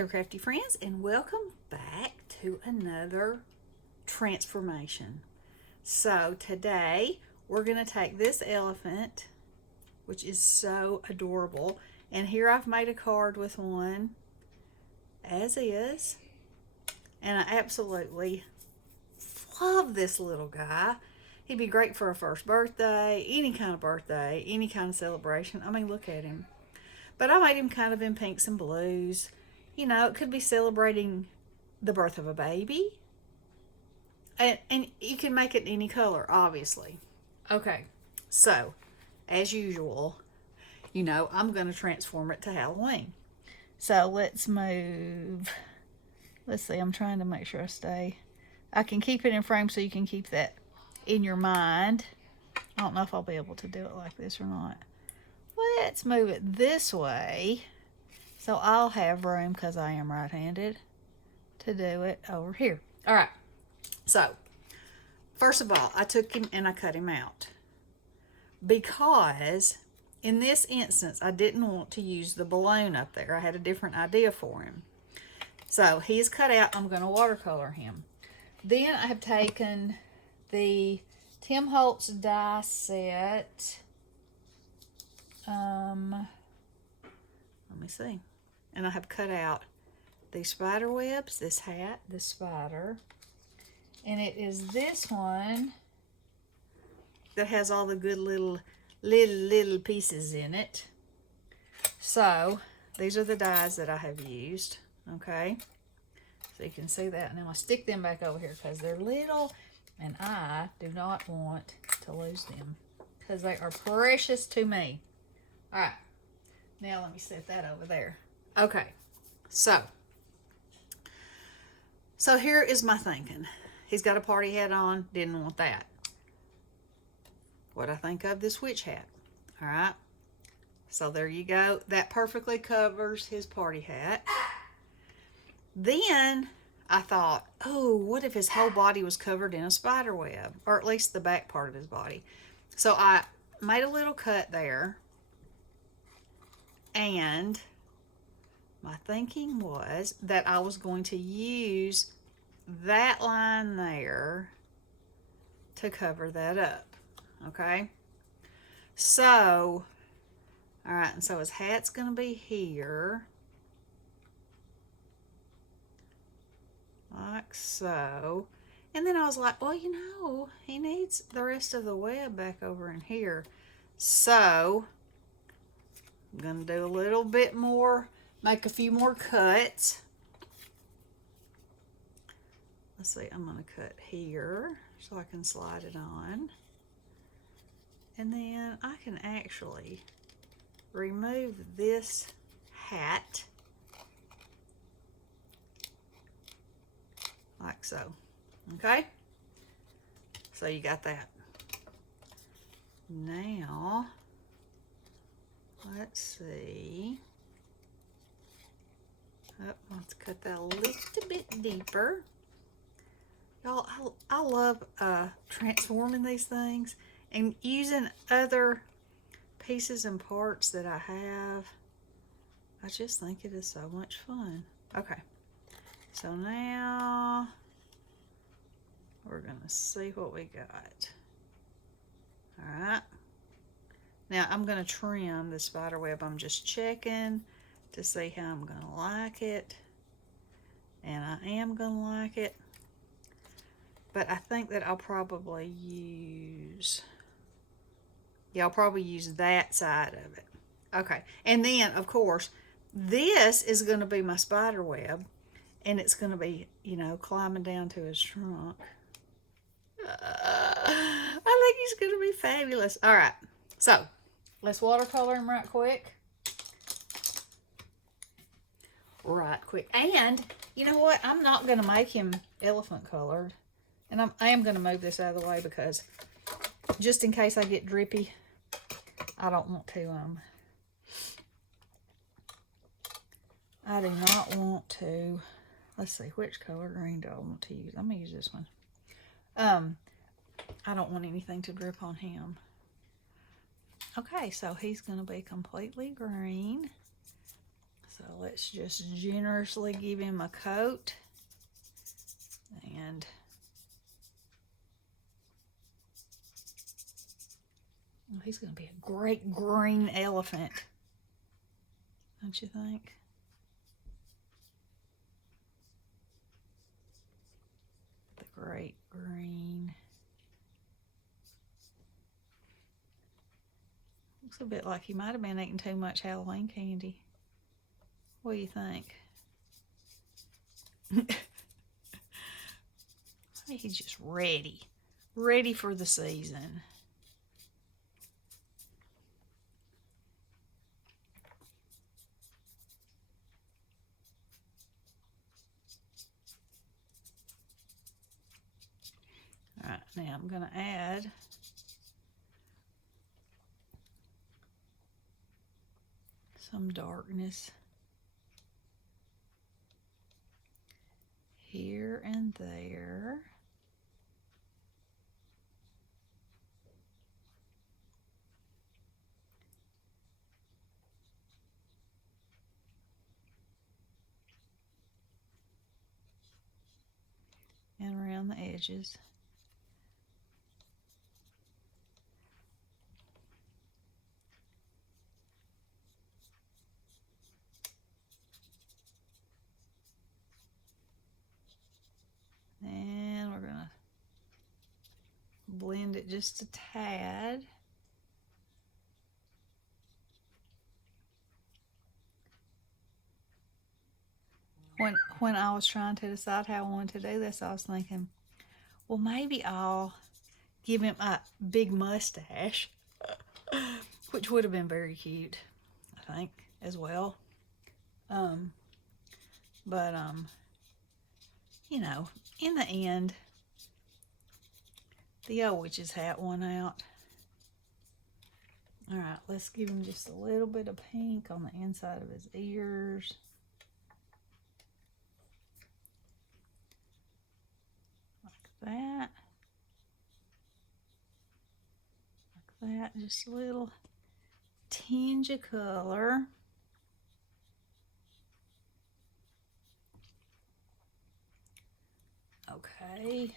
there, Crafty Friends, and welcome back to another transformation. So today we're going to take this elephant, which is so adorable, and here I've made a card with one as is, and I absolutely love this little guy. He'd be great for a first birthday, any kind of celebration. I mean, look at him. But I made him kind of in pinks and blues. You know, it could be celebrating the birth of a baby. And you can make it any color, obviously. Okay, so, as usual, you know, I'm going to transform it to Halloween. So, let's move. Let's see, I'm trying to make sure I can keep it in frame so you can keep that in your mind. I don't know if I'll be able to do it like this or not. Let's move it this way so I'll have room, because I am right-handed, to do it over here. All right. So, first of all, I took him and I cut him out because in this instance, I didn't want to use the balloon up there. I had a different idea for him. So, he's cut out. I'm going to watercolor him. Then I have taken the Tim Holtz die set. Let me see. And I have cut out these spider webs, this hat, this spider. And it is this one that has all the good little pieces in it. So, these are the dies that I have used. Okay. So you can see that. And then I'll stick them back over here because they're little and I do not want to lose them because they are precious to me. All right. Now let me set that over there. Okay. So here is my thinking. He's got a party hat on. Didn't want that. What I think of this witch hat. All right. So there you go. That perfectly covers his party hat. Then I thought, oh, what if his whole body was covered in a spider web? Or at least the back part of his body. So I made a little cut there. And my thinking was that I was going to use that line there to cover that up. Okay? So, all right, and so his hat's going to be here. Like so. And then I was like, well, you know, he needs the rest of the web back over in here. So, I'm going to do a little bit more, make a few more cuts. Let's see, I'm going to cut here so I can slide it on. And then I can actually remove this hat like so. Okay? So you got that. Now, let's see. Oh, let's cut that a little bit deeper. Y'all, I love transforming these things and using other pieces and parts that I have. I just think it is so much fun. Okay. So now we're going to see what we got. All right. Now I'm going to trim the spider web. I'm just checking to see how I'm going to like it. And I am going to like it. But I think that I'll probably use, I'll probably use that side of it. Okay. And then, of course, this is going to be my spider web. And it's going to be, you know, climbing down to his trunk. I think he's going to be fabulous. All right. So, let's watercolor him right quick. Right quick. And, you know what? I'm not going to make him elephant colored. And I am going to move this out of the way because just in case I get drippy, I don't want to, I do not want to, let's see, which color green do I want to use? I'm going to use this one. I don't want anything to drip on him. Okay, so he's going to be completely green. So let's just generously give him a coat. And well, he's going to be a great green elephant, don't you think? The great green. Looks a bit like he might have been eating too much Halloween candy. What do you think? He's just ready for the season. All right, now I'm going to add some darkness here and there. And around the edges. And we're going to blend it just a tad. When I was trying to decide how I wanted to do this, I was thinking, well, maybe I'll give him a big mustache, which would have been very cute, I think, as well. But you know, in the end, the old witch's hat won out. All right, let's give him just a little bit of pink on the inside of his ears. That, like that, just a little tinge of color. Okay,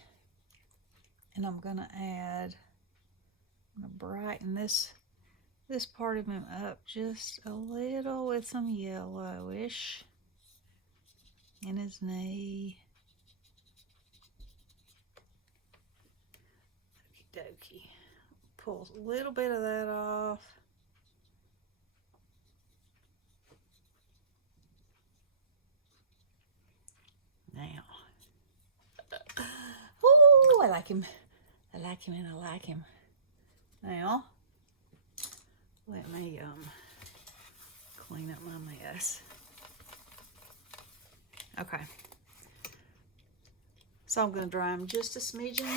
and I'm gonna brighten this part of him up just a little with some yellowish in his knee. Okie dokie. Pull a little bit of that off. Now. Oh, I like him. I like him and I like him. Now, let me clean up my mess. Okay. So I'm going to dry them just a smidgen.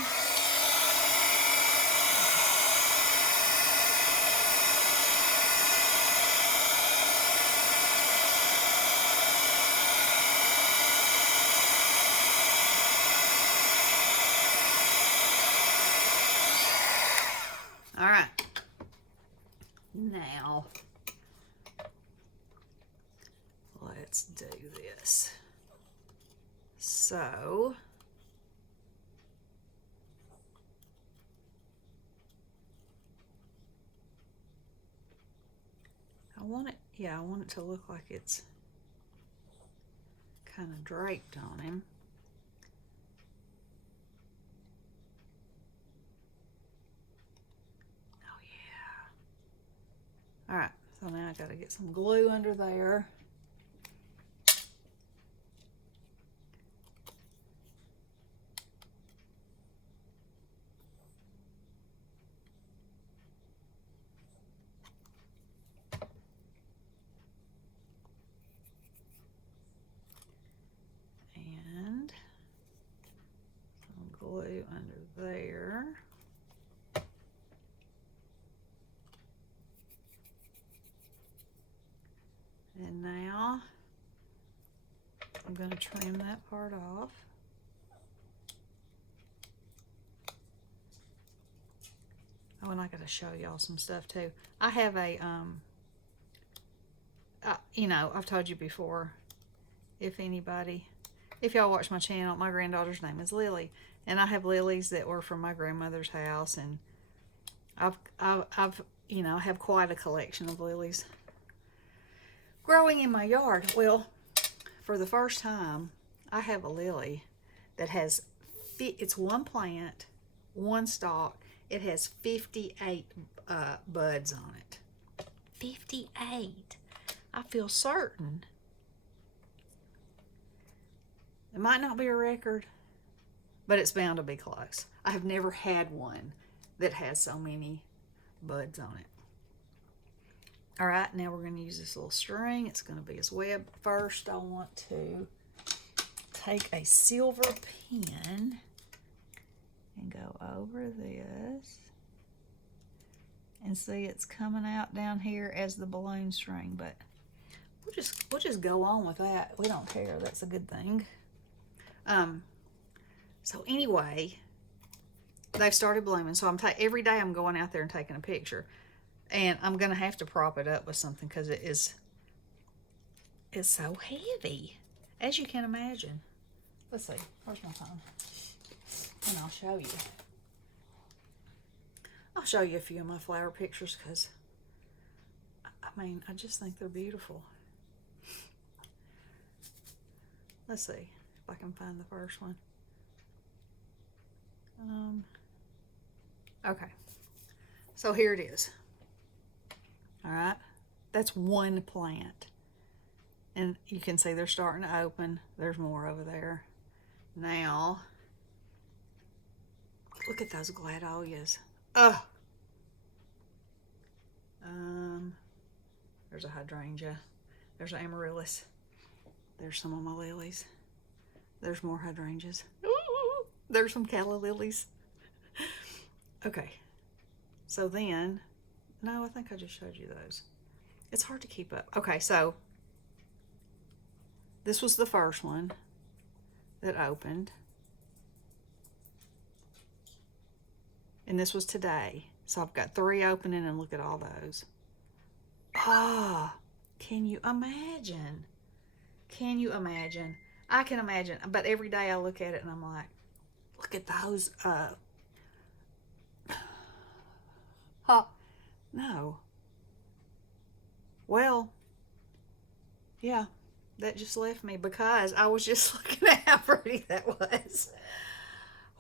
All right. Now, let's do this. So, I want it to look like it's kind of draped on him. Oh yeah. All right, so now I got to get some glue under there. And some glue under there. And now I'm going to trim that part off. Oh, and I got to show y'all some stuff too. I have a you know, I've told you before, if y'all watch my channel, my granddaughter's name is Lily, and I have lilies that were from my grandmother's house, and I've you know, have quite a collection of lilies growing in my yard. Well, for the first time, I have a lily that has, it's one plant, one stalk. It has 58 buds on it. 58. I feel certain. It might not be a record, but it's bound to be close. I have never had one that has so many buds on it. All right, now we're going to use this little string. It's going to be his web. First, I want to take a silver pen and go over this. And see, it's coming out down here as the balloon string, but we'll just go on with that. We don't care. That's a good thing. So anyway, they've started blooming. So every day I'm going out there and taking a picture. And I'm going to have to prop it up with something because it's so heavy, as you can imagine. Let's see. Where's my phone? And I'll show you. I'll show you a few of my flower pictures because, I mean, I just think they're beautiful. Let's see if I can find the first one. Okay. So here it is. All right, that's one plant. And you can see they're starting to open. There's more over there. Now, look at those gladolias. Ugh. There's a hydrangea. There's an amaryllis. There's some of my lilies. There's more hydrangeas. Ooh, there's some calla lilies. Okay, so then, no, I think I just showed you those. It's hard to keep up. Okay, so this was the first one that opened. And this was today. So I've got 3 opening, and look at all those. Ah, can you imagine? Can you imagine? I can imagine, but every day I look at it and I'm like, look at those. No. Well, yeah, that just left me because I was just looking at how pretty that was.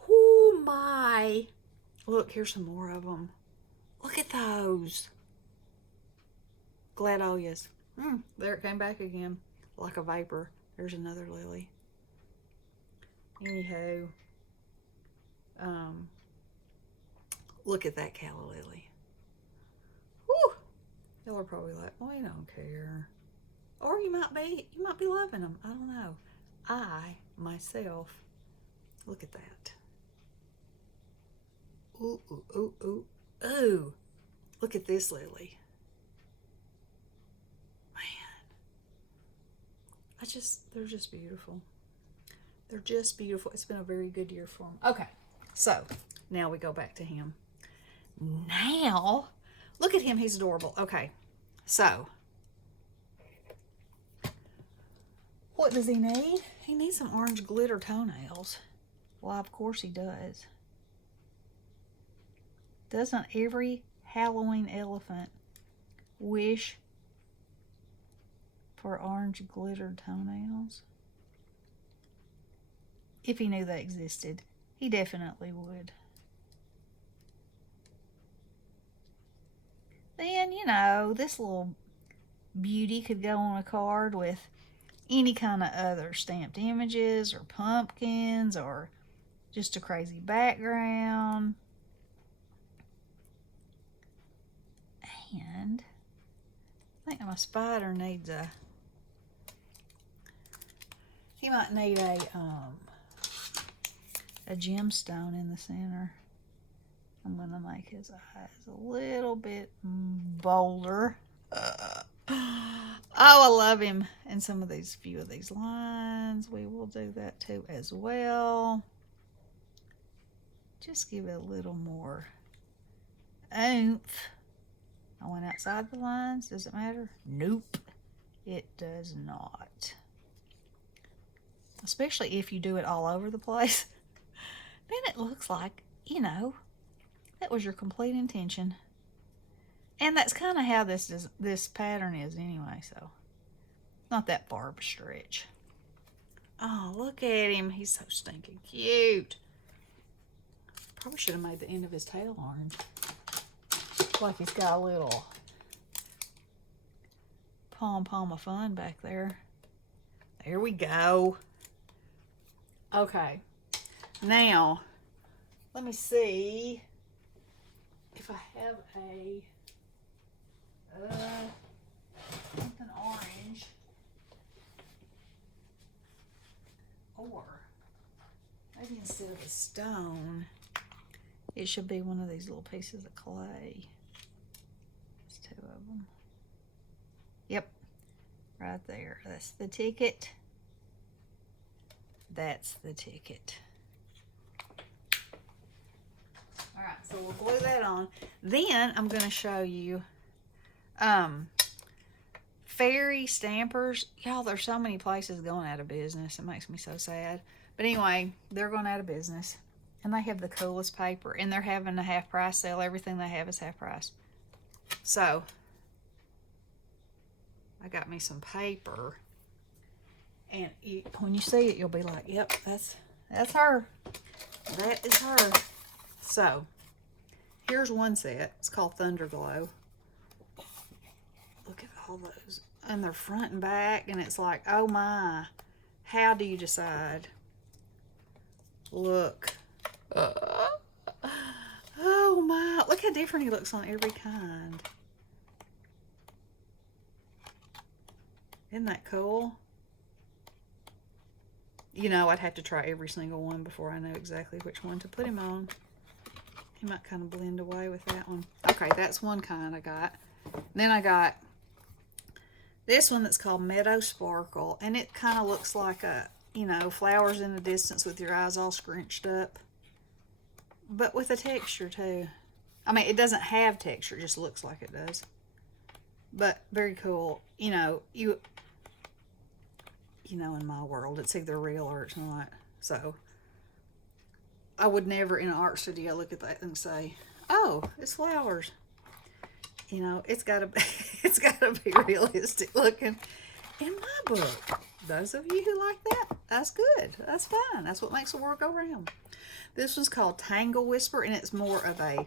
Oh my. Look, here's some more of them. Look at those. Gladolias. There it came back again, like a vapor. There's another lily. Anywho, look at that calla lily. Whew. Y'all are probably like, well, we don't care. Or you might be loving them. I don't know. I, myself, look at that. Ooh, ooh, ooh, ooh, ooh. Look at this lily. Man. They're just beautiful. They're just beautiful. It's been a very good year for them. Okay, so now we go back to him. Now, look at him. He's adorable. Okay, so what does he need? He needs some orange glitter toenails. Well, of course he does. Doesn't every Halloween elephant wish for orange glitter toenails? If he knew they existed, he definitely would. Then, you know, this little beauty could go on a card with any kind of other stamped images or pumpkins or just a crazy background. And I think my spider needs he might need a gemstone in the center. I'm going to make his eyes a little bit bolder. Oh, I love him. And some of these, few of these lines, we will do that too as well. Just give it a little more oomph. I went outside the lines. Does it matter? Nope. It does not. Especially if you do it all over the place. Then it looks like, you know, that was your complete intention. And that's kind of how this pattern is anyway, so not that far of a stretch. Oh, look at him. He's so stinking cute. Probably should have made the end of his tail orange. Like he's got a little pom-pom of fun back there. There we go. Okay. Now, let me see if I have a something orange, or maybe instead of a stone, it should be one of these little pieces of clay. There's two of them. Yep, right there. That's the ticket. That's the ticket. All right, so we'll glue that on. Then I'm going to show you fairy stampers. Y'all, there's so many places going out of business. It makes me so sad. But anyway, they're going out of business. And they have the coolest paper. And they're having a half price sale. Everything they have is half price. So, I got me some paper. And when you see it, you'll be like, yep, that's her. That is her. So, here's one set. It's called Thunderglow. Look at all those. And they're front and back. And it's like, oh my. How do you decide? Look. Oh my. Look how different he looks on every kind. Isn't that cool? You know, I'd have to try every single one before I know exactly which one to put him on. He might kind of blend away with that one. Okay, that's one kind I got. Then I got this one that's called Meadow Sparkle. And it kind of looks like a, you know, flowers in the distance with your eyes all scrunched up. But with a texture too. I mean, it doesn't have texture. It just looks like it does. But very cool. You know, in my world, it's either real or it's not. So, I would never in an art studio look at that and say, oh, it's flowers. You know, it's gotta be realistic looking. In my book, those of you who like that, that's good. That's fine. That's what makes the world go round. This one's called Tangle Whisper, and it's more of a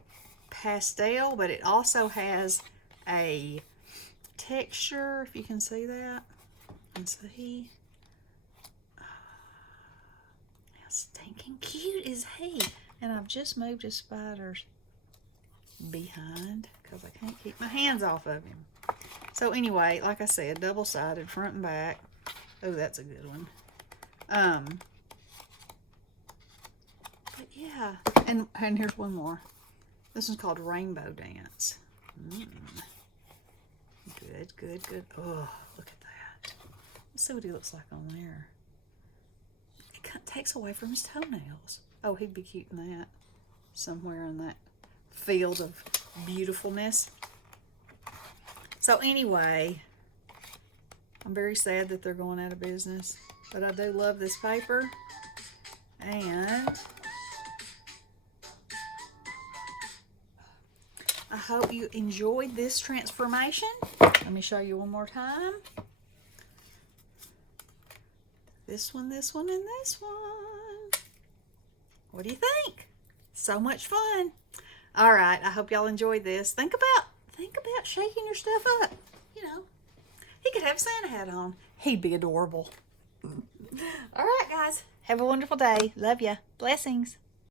pastel, but it also has a texture, if you can see that. And see, how stinking cute is he? And I've just moved his spiders behind because I can't keep my hands off of him. So anyway, like I said, double-sided, front and back. Oh, that's a good one. But yeah, and here's one more. This one's called Rainbow Dance. Good, good, good. Oh, look at that. Let's see what he looks like on there. It kind of takes away from his toenails. Oh, he'd be cute in that. Somewhere in that field of beautifulness. So anyway, I'm very sad that they're going out of business. But I do love this paper. And I hope you enjoyed this transformation. Let me show you one more time. This one, and this one. What do you think? So much fun. All right, I hope y'all enjoyed this. Think about shaking your stuff up. You know, he could have a Santa hat on. He'd be adorable. All right, guys. Have a wonderful day. Love ya. Blessings.